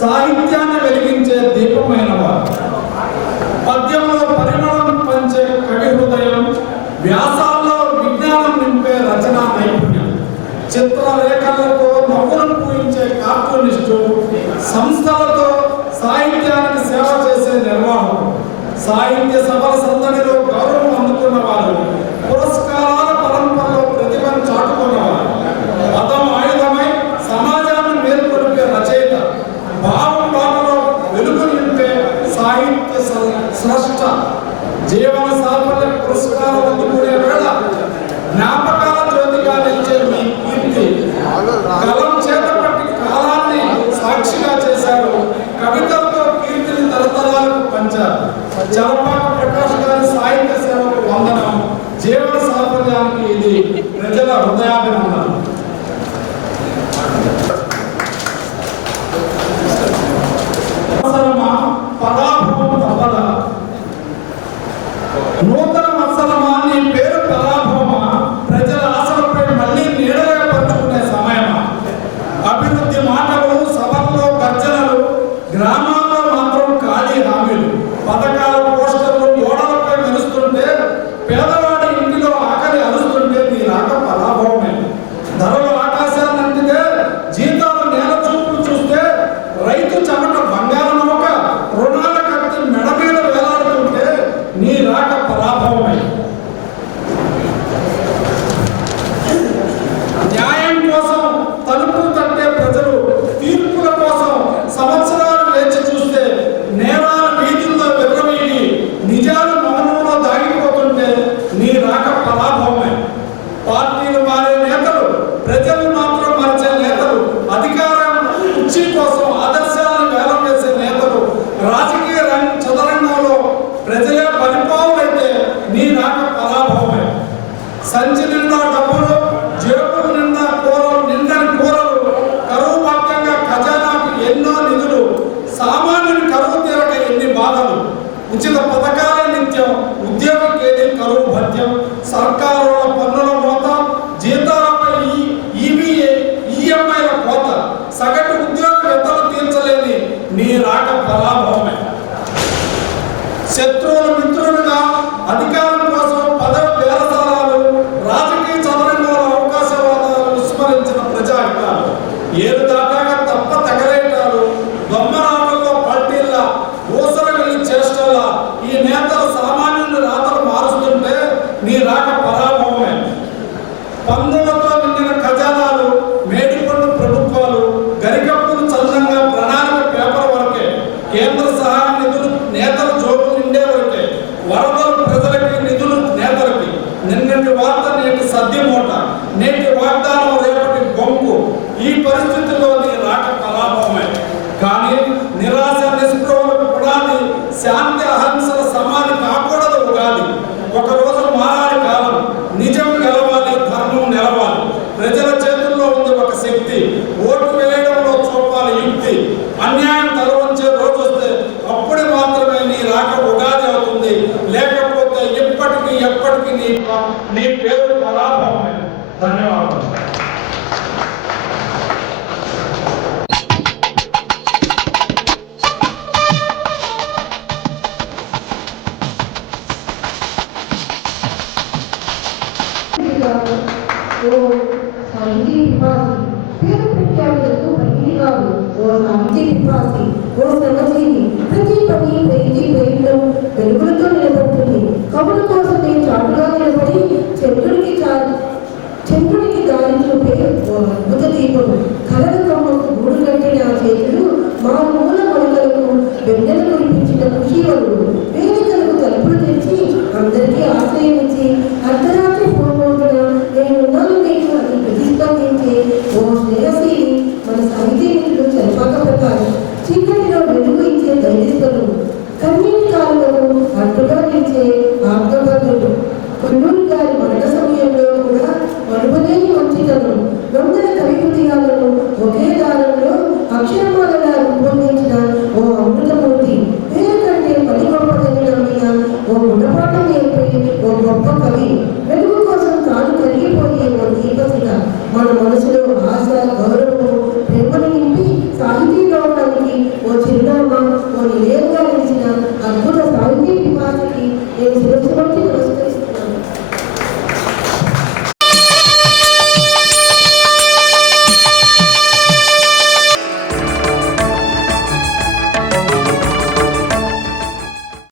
సాహిత్యాన్ని వెలిగించే దీపమైన వారు. పద్యంలో పరిమళం పంచే కవి హృదయం, వ్యాసాల్లో విజ్ఞానం నింపే రచనా నైపుణ్యం, చిత్రలేఖలతో నవ్వులను పూయించే కార్టూనిస్టు, సంస్థలతో సాహిత్యానికి సేవ చేసే నిర్వాహకులు, సాహిత్య సభల సందడిలో గౌరవం అందుకున్న వారు, పురస్కారాల పరంపరలో ప్రతిభను చాటుకున్నవారు, పదం ఆయుధమై సమాజాన్ని మేల్కొల్పే రచయిత, భావం బాటలో వెలుగు నింపే సాహిత్య స్రష్ట, జీవన సాఫల్య పురస్కారం అందుకునే వేళ జ్ఞాపకాల జ్యోతిగా నిలిచే మీ కీర్తి, కలం చేతపట్టి కాలాన్ని సాక్షిగా చేశారు. కవితలతో కీర్తిని తరతరాలకు పంచారు. చలపాక ప్రకాష్ గారి సాహిత్య సేవకు వందనం. జీవన సాఫల్యానికి ఇది ప్రజల హృదయాభినందనం. పరాభవం తప్పద. నూతన వత్సరమా నీ పేరు పరాభవమా, ప్రజల ఆశలపై మళ్ళీ నీడగా పంచుకునే సమయమా. అభివృద్ధి మాటలు, సభల్లో గర్జనలు, గ్రామాల్లో మాత్రం ఖాళీ హామీలు, పథకాల పోస్టర్లు గోడలపై మెరుస్తుంటే, పేదవాడి ఇంటిలో ఆకలి అరుస్తుంటే నీ రాక పరాభవమే. ధరలు ఆకాశాన్నంటితే, జీతాలు నేల చూపులు చూస్తే, రైతు చెమట బంగారం ఒక రుణాల కత్తి మెడ మీద వేలాడుతుంటే నీ రాక పరాభవమే. న్యాయం కోసం తలుపు తట్టే ప్రజలు తీర్పుల కోసం సంవత్సరాలు వేచి చూస్తే, నేరాల వీధుల్లో విర్రవీగి నిజాలు మౌనంలో దాగిపోతుంటే నీ రాక పరాభవమే. పార్టీలు మారే నేతలు, ప్రజలు మాత్రం మరిచే నేతలు, అధికారం కుర్చీ కోసం ఆదర్శాలను వేలం వేసే నేతలు, రాజకీయ చదరంగంలో ప్రజలే పరిపాలనైతే నీ రాక పరాభవమే. సంచి నిండా డబ్బులు, జేబులు నిండా కూరలు, నిండని కూరలు, కరువు పక్కగా ఖజానాకు ఎన్నో నిధులు, సామాన్యుని కరువు తీరక ఎన్ని బాధలు, ఉచిత పథకాల నిత్యం, ఉద్యోగకేది కరువు భత్యం, సర్కారుల పన్నుల మోత, జీతాలపై ఈఎంఐల కోత, సగటు ఉద్యోగ వేతలు తీర్చలేని నీ రాక పరాభవమే. శత్రువుల మిత్రులుగా అధికారం కోసం పదవి బేరసారాలు, రాజకీయ చదరంగంలో అవకాశవాదాలు విస్మరించిన ప్రజాహితాలు, ఏరు దాటాగా తప్ప తగలేటాలు, దొమ్మరాటల్లో పల్టీల్ల ఊసర వెళ్ళి చేష్టల్లా ఈ నేతలు సామాన్యుని రాతలు మారుస్తుంటే నీ రాక పరాభవమే. పన్నులతో నిండిన ఖజానాలు, మేడిపండు ప్రభుత్వాలు, గరికప్పులు చందంగా ప్రణాళిక పేపర్ వరకే, కేంద్ర సహాయ నిధులు నేతల జోబులు నిండే వరకే, వరదలు ప్రజలకి, నిధులు నేతలకి, నిన్నటి వార్త నేటి సద్ది మూట, నేటి వాగ్దానం రేపటి బొంకు. ఈ పరిస్థితుల్లో నీ రాక పరాభవమే. కానీ నిరాశ నిస్పృహలకు పునాది శాంతి అహింసల సమాధి కాకూడదు ఉగాది. ఒకరోజు మారాలి కాలం, నిజం గెలవాలి, ధర్మం నిలవాలి. ప్రజల చేతుల్లో ఉంది ఒక శక్తి, ఓటు వేయడంలో చూపాలి యుక్తి. అన్యాయం తలవంచే రోజు వస్తే అప్పుడు మాత్రమే నీ రాక ఉగాది అవుతుంది. లేకపోతే ఎప్పటికీ ఎప్పటికీ నీ పేరు పరాభవమే. ధన్యవాదాలు. వెలుగులతో నిలబడుతుంది. కవుల కోసం నేను చాటుగా నిలబడి చంద్రుడికి దారి చూపే అద్భుత దీపం. కలల కొమ్మకు గూడు కట్టిన ఆ చేతులు మా మూల మొలకలకు వెన్నెల కురిపించిన కృషివలు. వేదికలకు తలుపులు తెచ్చి అందరికీ ఆశ్రయం ఇచ్చి అర్ధరాత్రి పూర్వమున నేనున్నాను మీకు అని ప్రతిస్పందించే ఓ శ్రేయసీని మన సాహితీ మిత్రులు చలపాక ప్రకారం చీకటిలో వెలుగు ఇచ్చే ధైర్యస్తులు, కన్నీటి కాలువకు అడ్డుగా నిలిచే ఆత్మబంధుడు. కొల్లూరి గారి మరణ సమయంలో కూడా మరువలేని మంచితనం, వందల కవి హృదయాలను ఒకే దారంలో అక్షరమాలలా రూపొందించిన ఓ అమృతమూర్తి. పేరు కంటే పని గొప్పదని నమ్మిన ఓ గుణపాఠం నేర్పే ఓ గొప్ప కవి.